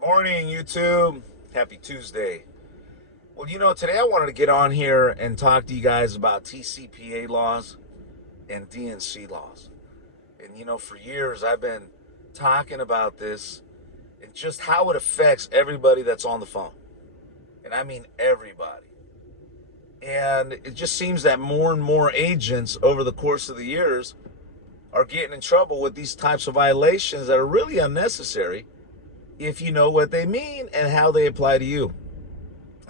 Good morning, YouTube. Happy Tuesday. Well, today I wanted to get on here and talk to you guys about TCPA laws and DNC laws. And, for years I've been talking about this and just how it affects everybody that's on the phone. And I mean everybody. And it just seems that more and more agents over the course of the years are getting in trouble with these types of violations that are really unnecessary if you know what they mean and how they apply to you.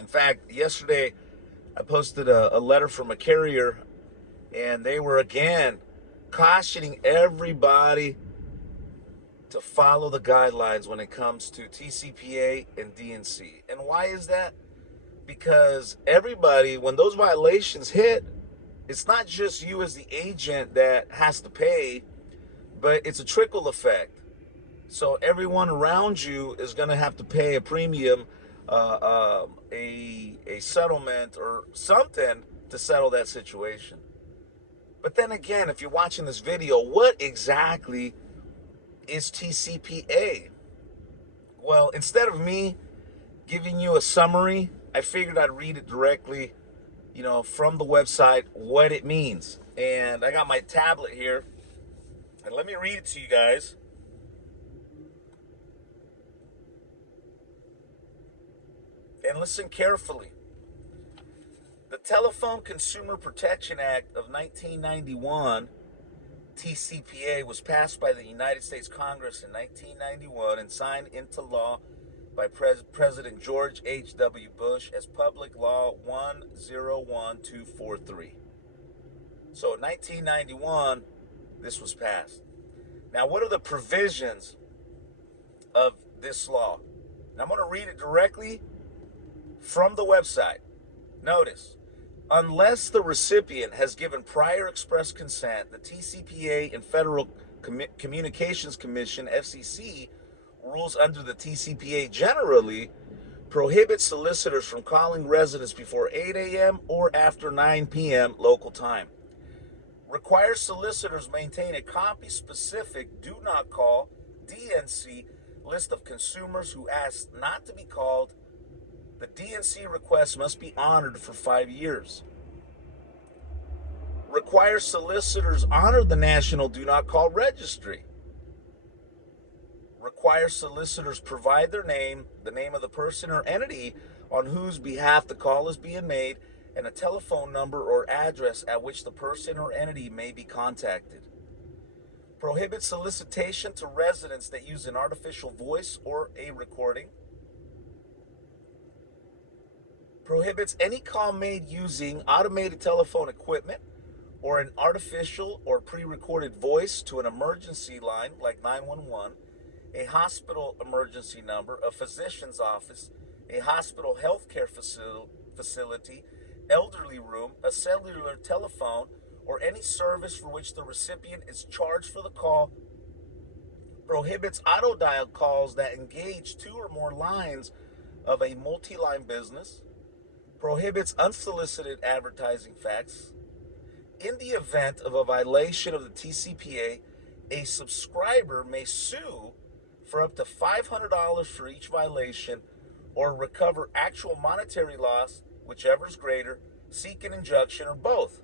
In fact, yesterday I posted a letter from a carrier, and they were again cautioning everybody to follow the guidelines when it comes to TCPA and DNC. And why is that? Because everybody, when those violations hit, it's not just you as the agent that has to pay, but it's a trickle effect. So everyone around you is going to have to pay a premium, a settlement or something to settle that situation. But then again, if you're watching this video, what exactly is TCPA? Well, instead of me giving you a summary, I figured I'd read it directly, from the website, what it means. And I got my tablet here, and let me read it to you guys. And listen carefully. The Telephone Consumer Protection Act of 1991, TCPA, was passed by the United States Congress in 1991 and signed into law by President George H.W. Bush as Public Law 101243. So in 1991, this was passed. Now, what are the provisions of this law? And I'm going to read it directly from the website. Notice, unless the recipient has given prior express consent, the TCPA and Federal Communications Commission, FCC, rules under the TCPA generally prohibit solicitors from calling residents before 8 a.m. or after 9 p.m. local time. Requires solicitors maintain a copy-specific do not call, DNC, list of consumers who ask not to be called. The DNC request must be honored for 5 years. Requires solicitors honor the National Do Not Call Registry. Requires solicitors provide their name, the name of the person or entity on whose behalf the call is being made, and a telephone number or address at which the person or entity may be contacted. Prohibits solicitation to residents that use an artificial voice or a recording. Prohibits any call made using automated telephone equipment or an artificial or pre-recorded voice to an emergency line like 911, a hospital emergency number, a physician's office, a hospital healthcare facility, elderly room, a cellular telephone, or any service for which the recipient is charged for the call. Prohibits auto dial calls that engage 2 or more lines of a multi-line business. Prohibits unsolicited advertising facts. In the event of a violation of the TCPA, a subscriber may sue for up to $500 for each violation or recover actual monetary loss, whichever is greater, seek an injunction, or both.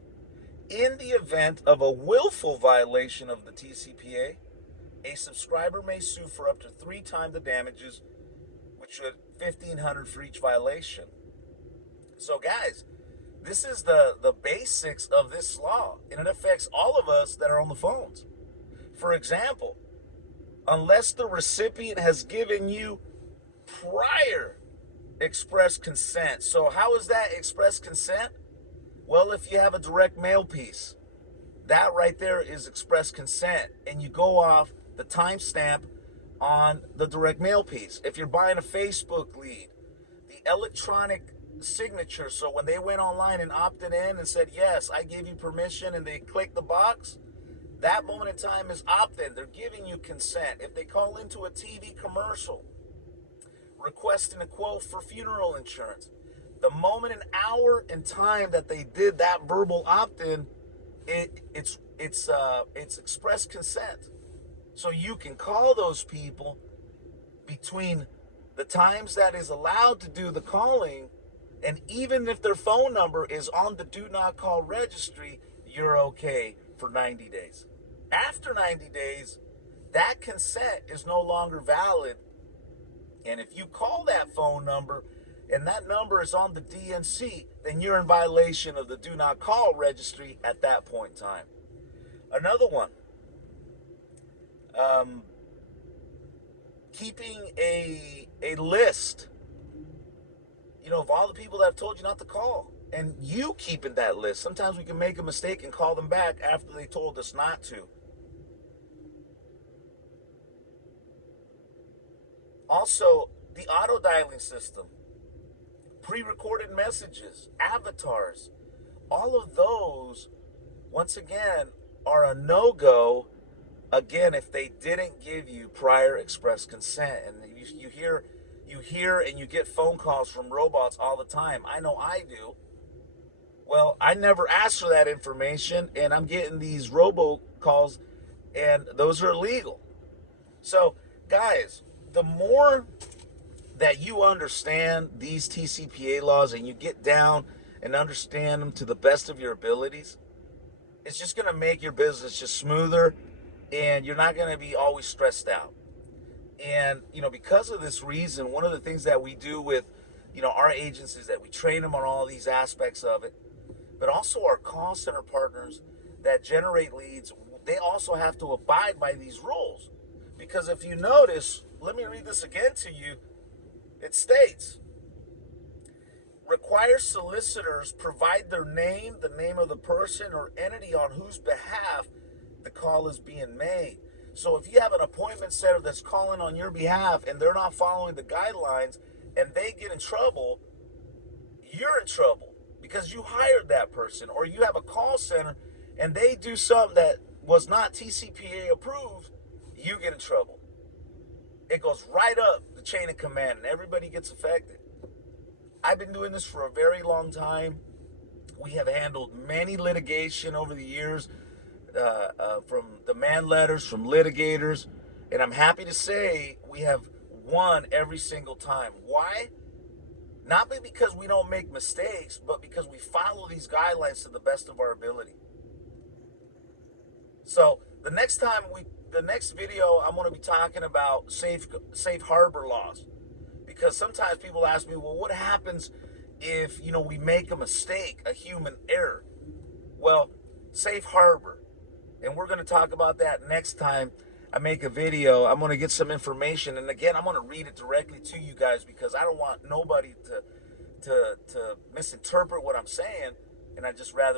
In the event of a willful violation of the TCPA, a subscriber may sue for up to 3 times the damages, which is $1,500 for each violation. So guys, this is the basics of this law, and it affects all of us that are on the phones. For example, unless the recipient has given you prior express consent. So how is that express consent? Well, if you have a direct mail piece, that right there is express consent, and you go off the timestamp on the direct mail piece. If you're buying a Facebook lead, the electronic signature, so when they went online and opted in and said, yes, I give you permission, and they click the box, that moment in time is opt-in. They're giving you consent. If they call into a TV commercial requesting a quote for funeral insurance, the moment and hour and time that they did that verbal opt-in, it's express consent. So you can call those people between The times that is allowed to do the calling, and even if their phone number is on the do not call registry, you're okay for 90 days. After 90 days, that consent is no longer valid. And if you call that phone number and that number is on the DNC, then you're in violation of the do not call registry at that point in time. Another one, keeping a list, of all the people that have told you not to call, and you keeping that list. Sometimes we can make a mistake and call them back after they told us not to. Also, the auto dialing system, pre-recorded messages, avatars, all of those, once again, are a no-go, again, if they didn't give you prior express consent. And you hear and you get phone calls from robots all the time. I know I do. Well, I never asked for that information, and I'm getting these robocalls, and those are illegal. So, guys, the more that you understand these TCPA laws and you get down and understand them to the best of your abilities, it's just going to make your business just smoother, and you're not going to be always stressed out. And, because of this reason, one of the things that we do with, our agents is that we train them on all these aspects of it, but also our call center partners that generate leads, they also have to abide by these rules. Because if you notice, let me read this again to you. It states, requires solicitors provide their name, the name of the person or entity on whose behalf the call is being made. So if you have an appointment setter that's calling on your behalf and they're not following the guidelines and they get in trouble, you're in trouble because you hired that person. Or you have a call center and they do something that was not TCPA approved, you get in trouble. It goes right up the chain of command and everybody gets affected. I've been doing this for a very long time. We have handled many litigation over the years, from demand letters, from litigators, and I'm happy to say we have won every single time. Why? Not because we don't make mistakes, but because we follow these guidelines to the best of our ability. So the next video, I'm going to be talking about safe harbor laws, because sometimes people ask me, well, what happens if we make a mistake, a human error? Well, safe harbor. And we're going to talk about that next time I make a video. I'm going to get some information. And again, I'm going to read it directly to you guys because I don't want nobody to misinterpret what I'm saying. And I just rather